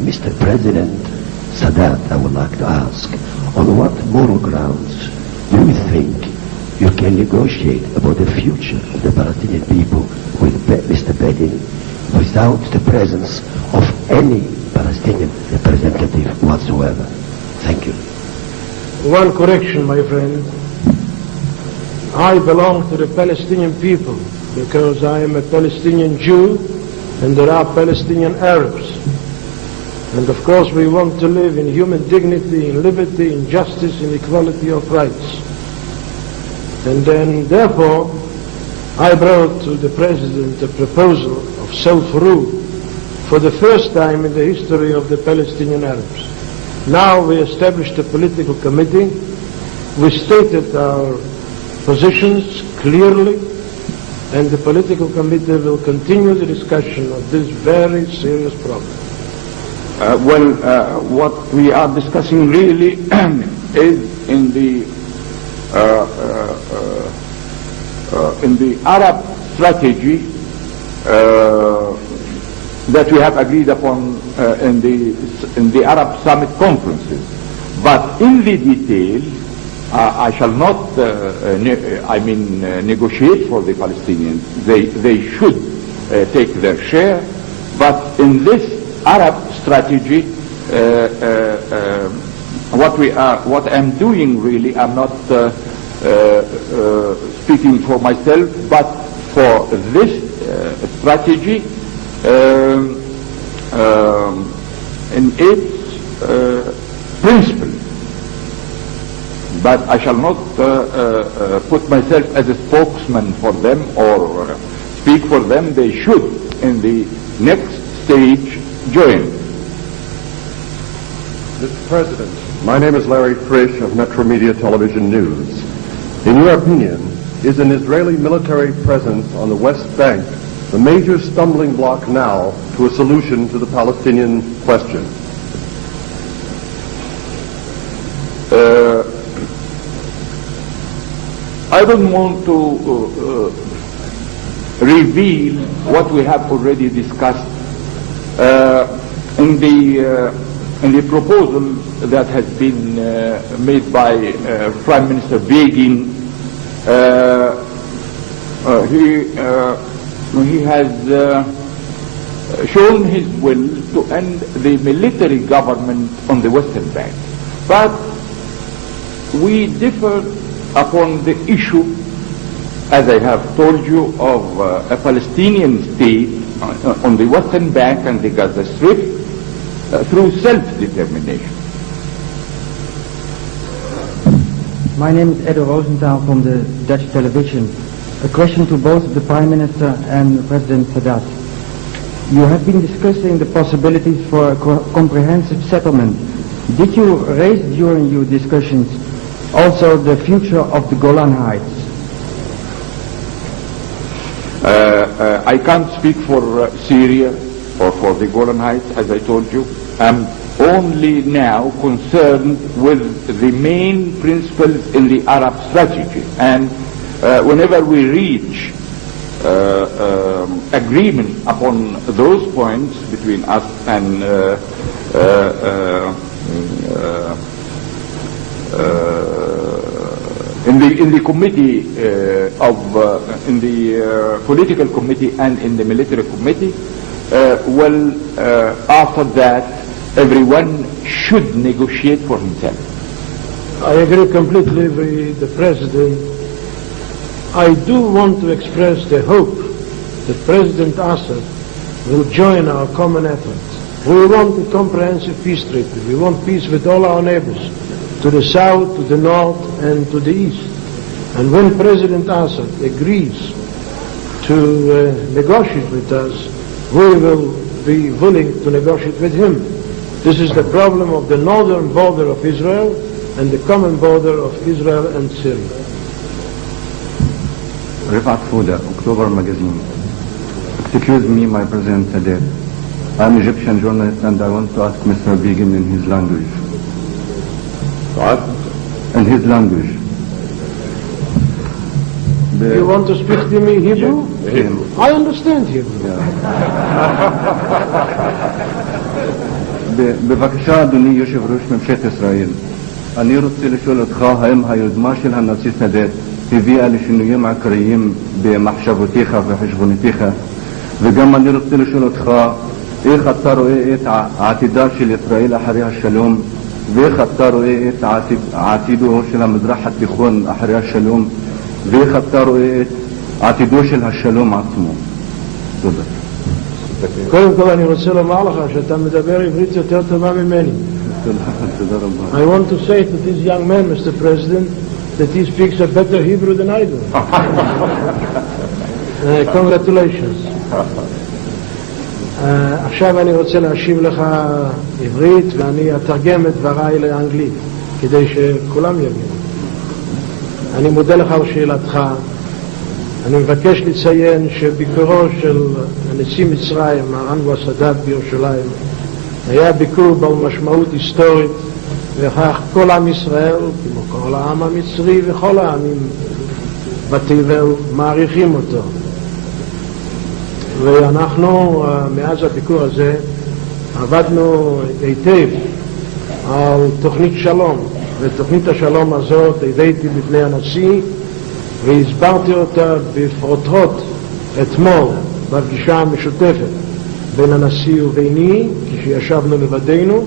Mr. President Sadat, I would like to ask, on what moral grounds do you think you can negotiate about the future of the Palestinian people with Mr. Begin without the presence of any Palestinian representative whatsoever? Thank you. One correction, my friend. I belong to the Palestinian people because I am a Palestinian Jew and there are Palestinian Arabs. And of course we want to live in human dignity, in liberty, in justice, in equality of rights. And then therefore I brought to the President a proposal of self-rule for the first time in the history of the Palestinian Arabs. Now we established a political committee. We stated our positions clearly, and the political committee will continue the discussion of this very serious problem. What we are discussing really is in the Arab strategy that we have agreed upon in the Arab Summit conferences. But in the detail, I shall not, negotiate for the Palestinians. They should take their share. But in this Arab strategy, what I'm doing really, I'm not speaking for myself, but for this strategy in its principle. But I shall not put myself as a spokesman for them or speak for them. They should, in the next stage, join. Mr. President, my name is Larry Frisch of Metro Media Television News. In your opinion, is an Israeli military presence on the West Bank the major stumbling block now to a solution to the Palestinian question? I don't want to reveal what we have already discussed in the proposal that has been made by Prime Minister Begin. He has shown his will to end the military government on the Western Bank. But we differ upon the issue, as I have told you, of a Palestinian state on the Western Bank and the Gaza Strip through self-determination. My name is Edo Rosenthal from the Dutch television. A question to both the Prime Minister and President Sadat. You have been discussing the possibilities for a comprehensive settlement. Did you raise during your discussions also the future of the Golan Heights? I can't speak for Syria or for the Golan Heights, as I told you. I'm only now concerned with the main principles in the Arab strategy. And whenever we reach agreement upon those points between us and in the committee in the political committee and in the military committee, after that everyone should negotiate for himself. I agree completely with the President. I do want to express the hope that President Assad will join our common efforts. We want a comprehensive peace treaty. We want peace with all our neighbors, to the south, to the north, and to the east. And when President Assad agrees to negotiate with us, we will be willing to negotiate with him. This is the problem of the northern border of Israel and the common border of Israel and Syria. Rifat Fouda, October Magazine. Excuse me, my President Sadat. I'm an Egyptian journalist and I want to ask Mr. Begin in his language. What? In his language. You want to speak to me Hebrew? Hebrew. I understand Hebrew. בבקשה אדוני יושב ראש ממשלת ישראל, אני רוצה לשאול אותך האם היוזמה של הנשיא סאדאת הביאה לשינויים עיקריים במחשבותיך וחשבונותיך, וגם אני רוצה לשאול אותך איך אתה רואה את העתידה של ישראל אחרי השלום, ואיך אתה רואה את עתידו של המזרח התיכון אחרי השלום, ואיך אתה רואה את עתידו של השלום עצמו. תודה. קודם כל אני רוצה לומר לך שאתה מדבר עברית יותר טובה ממני. תודה רבה. I want to say to this young man, Mr. President, that he speaks a better Hebrew than I do. Congratulations. עכשיו אני רוצה להשיב לך עברית ואני אתרגם את דבריי לאנגלית כדי שכולם יבינו. אני מודה לך על שאלתך. אני מבקש לציין שביקורו של נשיא מצרים, אנואר סאדאת בירושלים, היה ביקור בעל משמעות היסטורית, וכך כל עם ישראל, כמו כל העם המצרי וכל העמים בתבל, מעריכים אותו. ואנחנו מאז הביקור הזה עבדנו היטב על תוכנית שלום, ותוכנית השלום הזאת הבאתי בפני הנשיא והסברתי אותה בפרוטרוט אתמול בפגישה המשותפת בין הנשיא וביני כשישבנו לבדנו,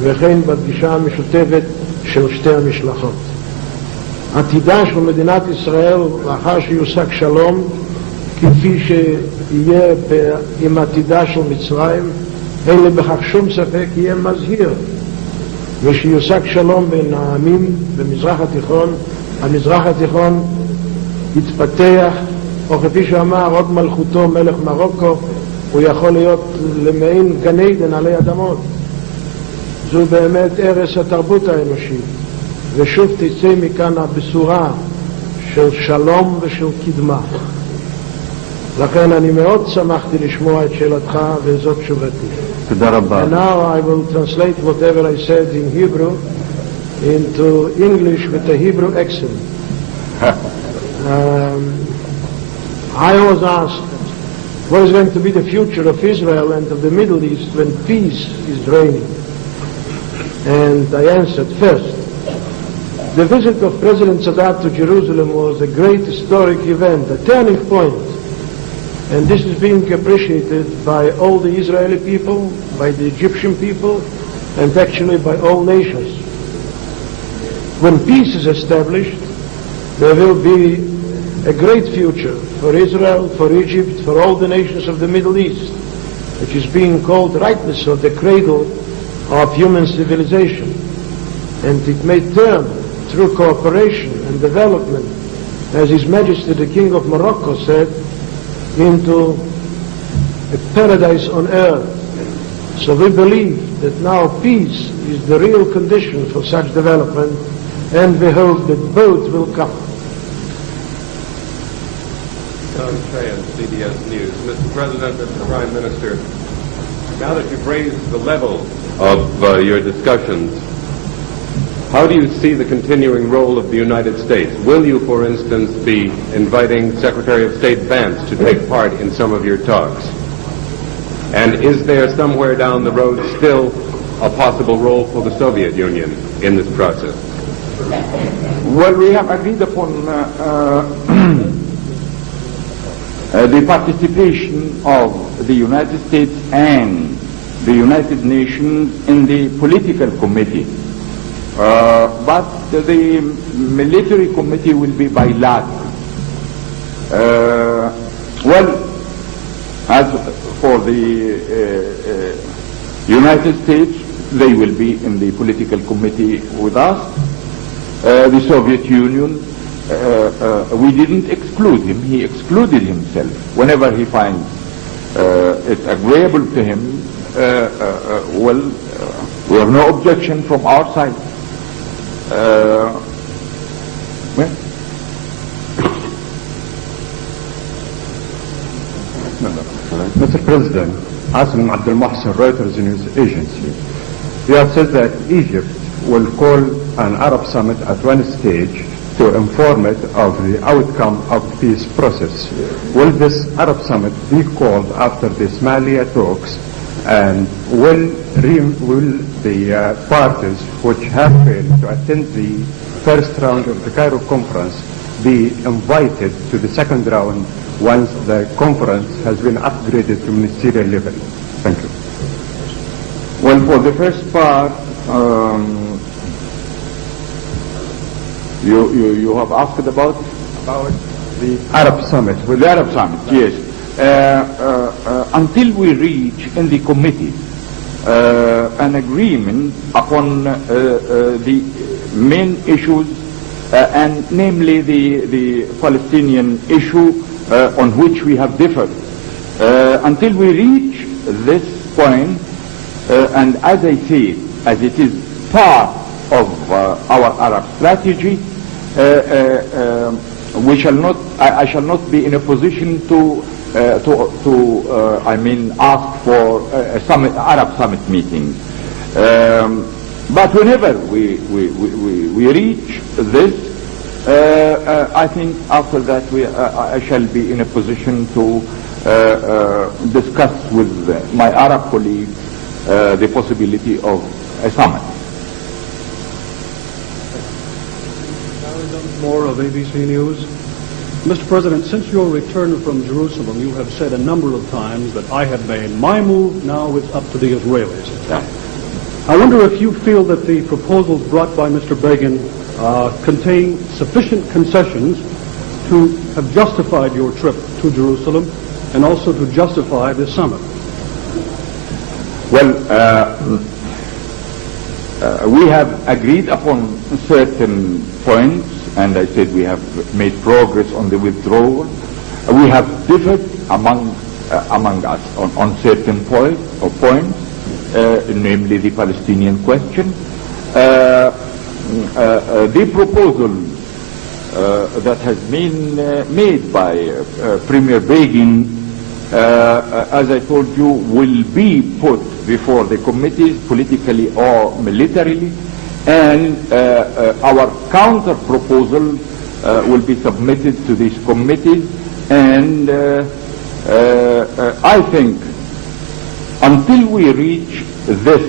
וכן בפגישה המשותפת של שתי המשלחות. עתידה של מדינת ישראל לאחר שיושג שלום כפי שיהיה עם עתידה של מצרים, אין לי בכך שום ספק, יהיה מזהיר. ושיושג שלום בין העמים במזרח התיכון, המזרח התיכון יתפתח, או כפי שאמר עוד מלכותו מלך מרוקו, הוא יכול להיות למעין גן עדן עלי אדמות. זו באמת ערש התרבות האנושית, ושוב תצא מכאן הבשורה של שלום ושל קדמה. לכן אני מאוד שמחתי לשמוע את שאלתך, וזאת תשובתי. תודה רבה. And now I will translate whatever I said in Hebrew into English with a Hebrew accent. I was asked, what is going to be the future of Israel and of the Middle East when peace is reigning? And I answered, first, the visit of President Sadat to Jerusalem was a great historic event, a turning point. And this is being appreciated by all the Israeli people, by the Egyptian people, and actually by all nations. When peace is established, there will be a great future for Israel, for Egypt, for all the nations of the Middle East, which is being called rightly so the cradle of human civilization. And it may turn through cooperation and development, as His Majesty the King of Morocco said, into a paradise on earth. So we believe that now peace is the real condition for such development, and we hope that both will come. John Tran, CBS News. Mr. President, Mr. Prime Minister, now that you've raised the level of your discussions, how do you see the continuing role of the United States? Will you, for instance, be inviting Secretary of State Vance to take part in some of your talks? And is there somewhere down the road still a possible role for the Soviet Union in this process? Well, we have agreed upon the participation of the United States and the United Nations in the political committee. But the military committee will be bilateral. Well, as for the United States, they will be in the political committee with us. The Soviet Union, we didn't exclude him. He excluded himself. Whenever he finds it agreeable to him, well, we have no objection from our side. Mr. President, Asim Abdel Mohsen, Reuters News Agency, you have said that Egypt will call an Arab summit at one stage to inform it of the outcome of the peace process. Will this Arab summit be called after the Ismailia talks And will the parties which have failed to attend the first round of the Cairo conference be invited to the second round once the conference has been upgraded to ministerial level? Thank you. Well, for the first part, you have asked about the Arab Summit. The Arab Summit, yes. Until we reach in the committee an agreement upon the main issues, and namely the Palestinian issue on which we have differed, until we reach this point, and as I say, as it is part of our Arab strategy, I shall not be in a position to ask for a summit, Arab summit meeting. But whenever we reach this, I think after that I shall be in a position to discuss with my Arab colleagues the possibility of a summit. More of ABC News. Mr. President, since your return from Jerusalem, you have said a number of times that I have made my move, now it's up to the Israelis. Yeah. I wonder if you feel that the proposals brought by Mr. Begin contain sufficient concessions to have justified your trip to Jerusalem and also to justify this summit. Well, we have agreed upon certain points, and I said we have made progress on the withdrawal. We have differed among us on certain points, namely the Palestinian question. The proposal that has been made by Premier Begin, as I told you, will be put before the committees, politically or militarily, and our counter proposal will be submitted to these committees, and I think until we reach this,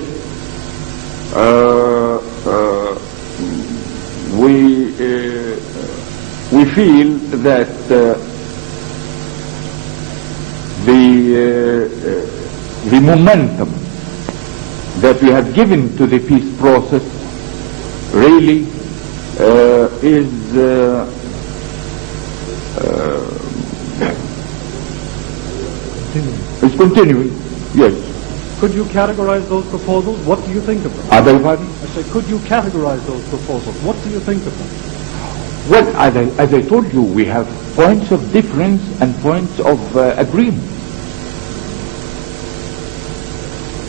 we feel that the momentum that we have given to the peace process really is continuing. Yes. Could you categorize those proposals? What do you think of them? I beg your pardon? I say, could you categorize those proposals? What do you think of them? Well, as I told you, we have points of difference and points of agreement.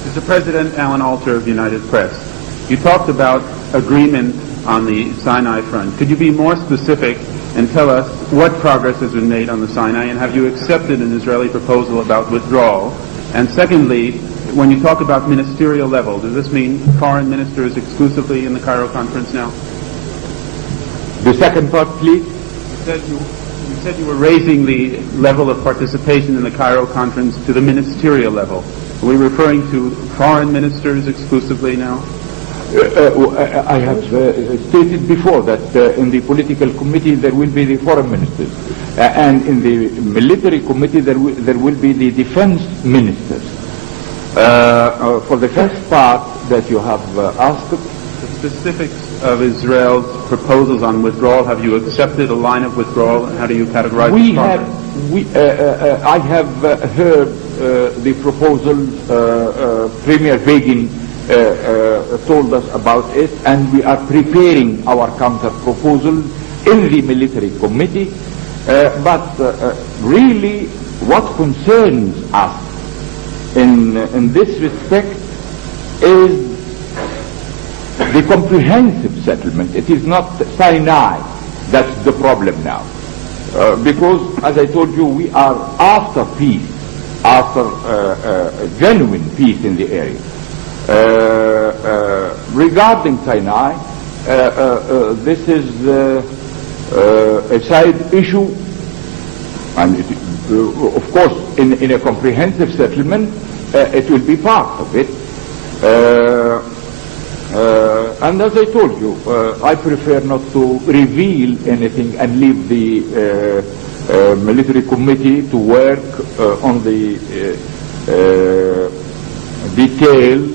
Mr. President, Alan Alter of United Press. You talked about agreement on the Sinai front. Could you be more specific and tell us what progress has been made on the Sinai, and have you accepted an Israeli proposal about withdrawal? And secondly, when you talk about ministerial level, does this mean foreign ministers exclusively in the Cairo conference now? The second part, please. You said you were raising the level of participation in the Cairo conference to the ministerial level. Are we referring to foreign ministers exclusively now? I have stated before that in the political committee there will be the foreign ministers, and in the military committee there will be the defense ministers. For the first part that you have asked, the specifics of Israel's proposals on withdrawal, have you accepted a line of withdrawal, and how do you categorize it? I have heard the proposal. Premier Begin told us about it, and we are preparing our counter proposal in the military committee. But really, what concerns us in this respect is the comprehensive settlement. It is not Sinai that's the problem now, because as I told you, we are after peace, after genuine peace in the area. Regarding Sinai, this is a side issue, and of course in a comprehensive settlement it will be part of it. And as I told you, I prefer not to reveal anything and leave the military committee to work on the details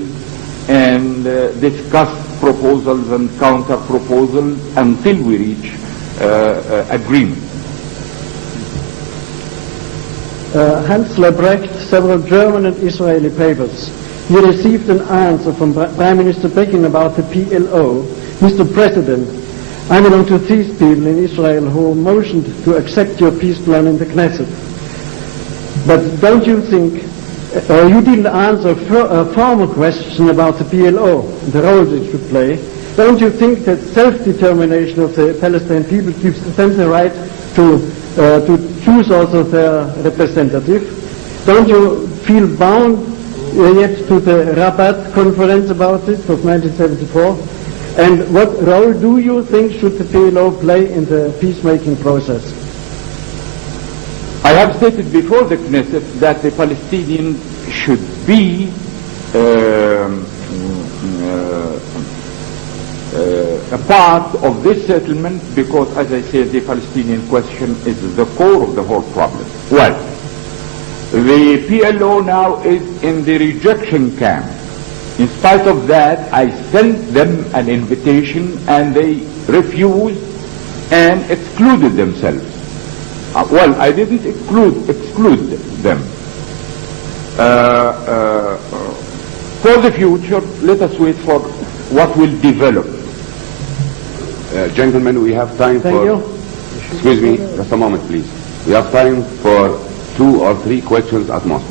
and discuss proposals and counter proposals until we reach agreement. Hans Lebrecht, several German and Israeli papers. You received an answer from Prime Minister Begin about the PLO. Mr. President, I belong to these people in Israel who motioned to accept your peace plan in the Knesset. But don't you think, you didn't answer a formal question about the PLO, the role it should play. Don't you think that self-determination of the Palestinian people gives them the right to choose also their representative? Don't you feel bound yet to the Rabat conference about it of 1974? And what role do you think should the PLO play in the peacemaking process? I have stated before the Knesset that the Palestinians should be a part of this settlement because, as I said, the Palestinian question is the core of the whole problem. Well, the PLO now is in the rejection camp. In spite of that, I sent them an invitation and they refused and excluded themselves. Well, I didn't exclude them. For the future, let us wait for what will develop. Gentlemen, we have time Thank for... you. Excuse me, just a moment, please. We have time for 2 or 3 questions at most.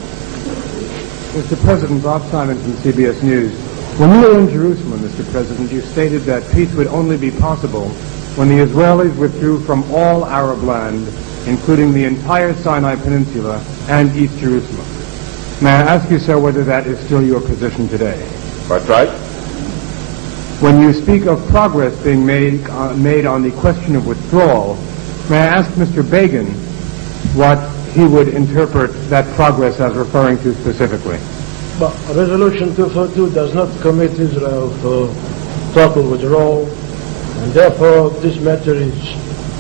Mr. President, Bob Simon from CBS News. When you were in Jerusalem, Mr. President, you stated that peace would only be possible when the Israelis withdrew from all Arab land, including the entire Sinai Peninsula and East Jerusalem. May I ask you, sir, whether that is still your position today? That's right. When you speak of progress being made on the question of withdrawal, may I ask Mr. Begin what he would interpret that progress as referring to specifically? But Resolution 242 does not commit Israel to total withdrawal, and therefore this matter is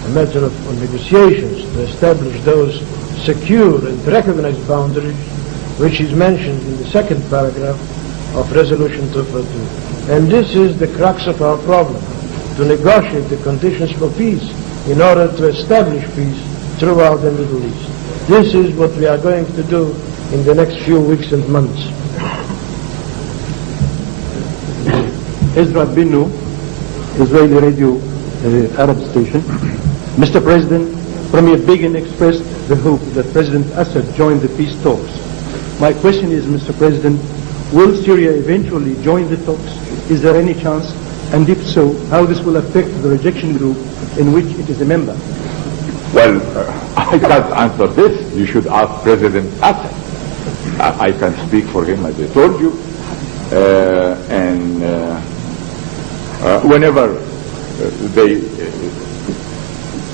a matter of negotiations to establish those secure and recognized boundaries which is mentioned in the second paragraph of Resolution 242. And this is the crux of our problem, to negotiate the conditions for peace in order to establish peace throughout the Middle East. This is what we are going to do in the next few weeks and months. Ezra Binu, Israeli radio Arab station. Mr. President, Premier Begin expressed the hope that President Assad join the peace talks. My question is, Mr. President, will Syria eventually join the talks? Is there any chance? And if so, how this will affect the rejection group in which it is a member? Well, I can't answer this. You should ask President Assad. I can speak for him, as I told you. Whenever they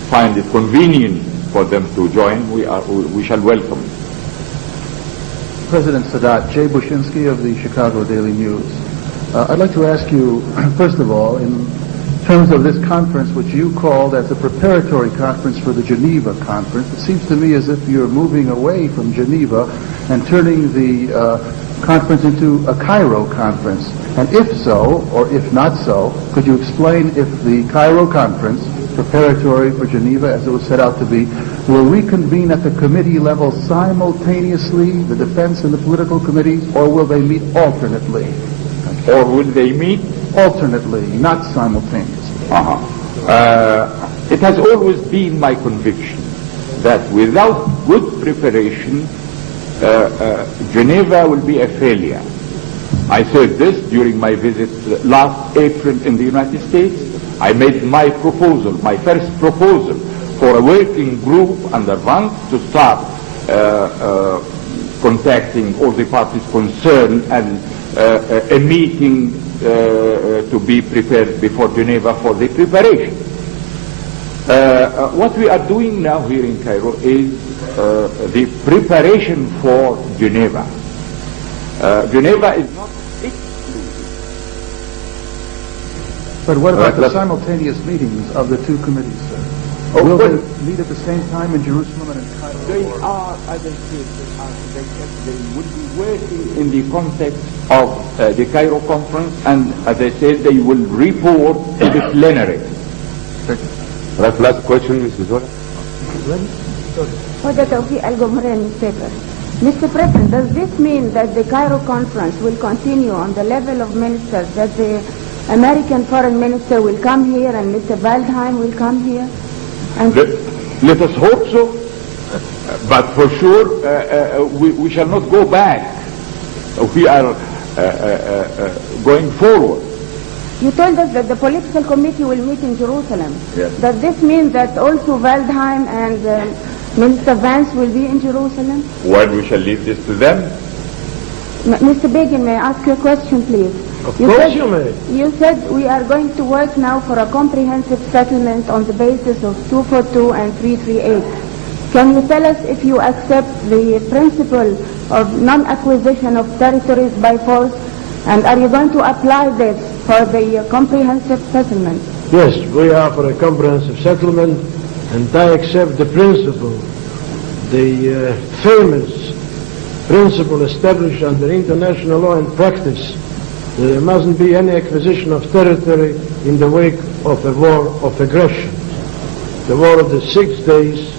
find it convenient for them to join, we shall welcome them. President Sadat, Jay Bushinsky of the Chicago Daily News. I'd like to ask you, first of all, in terms of this conference, which you called as a preparatory conference for the Geneva conference, it seems to me as if you're moving away from Geneva and turning the conference into a Cairo conference. And if so, or if not so, could you explain if the Cairo conference, preparatory for Geneva as it was set out to be, will reconvene at the committee level simultaneously, the defense and the political committees, or will they meet alternately? Or will they meet? Alternately, not simultaneously. It has always been my conviction that without good preparation, Geneva will be a failure. I said this during my visit last April in the United States. I made my proposal, my first proposal, for a working group under Vance to start contacting all the parties concerned and a meeting to be prepared before Geneva for the preparation. What we are doing now here in Cairo is the preparation for Geneva. Geneva is not But what about the simultaneous meetings of the two committees, sir? Will they meet at the same time in Jerusalem and in Cairo? They are, as I said, they would be working in the context of the Cairo conference, and as I said, they will report to the plenary. Right, last question, Mr. Zola. For the Tawfiq al-Gumhari newspaper. Mr. President, does this mean that the Cairo conference will continue on the level of ministers, that the American foreign minister will come here and Mr. Waldheim will come here? And let us hope so, but for sure we shall not go back. We are going forward. You told us that the political committee will meet in Jerusalem. Yes. Does this mean that also Waldheim and Minister Vance will be in Jerusalem? Well, we shall leave this to them. Mr. Begin, may I ask you a question, please? Of course you may. You said we are going to work now for a comprehensive settlement on the basis of 242 and 338. Can you tell us if you accept the principle of non-acquisition of territories by force, and are you going to apply this for the comprehensive settlement? Yes, we are for a comprehensive settlement, and I accept the principle, the famous principle established under international law and practice. There mustn't be any acquisition of territory in the wake of a war of aggression. The war of the 6 days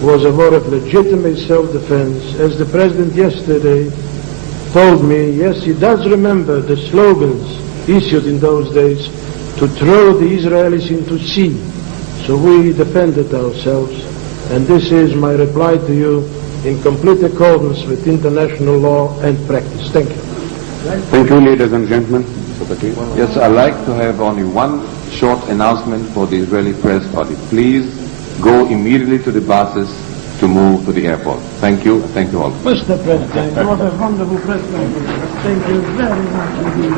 was a war of legitimate self-defense. As the President yesterday told me, yes, he does remember the slogans issued in those days to throw the Israelis into sea. So we defended ourselves, and this is my reply to you in complete accordance with international law and practice. Thank you. Thank you, ladies and gentlemen. Yes, I'd like to have only one short announcement for the Israeli press body. Please go immediately to the buses to move to the airport. Thank you. Thank you all. Mr. President, what a wonderful press conference. Thank you very much indeed.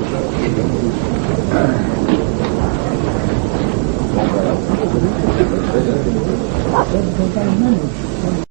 Thank you.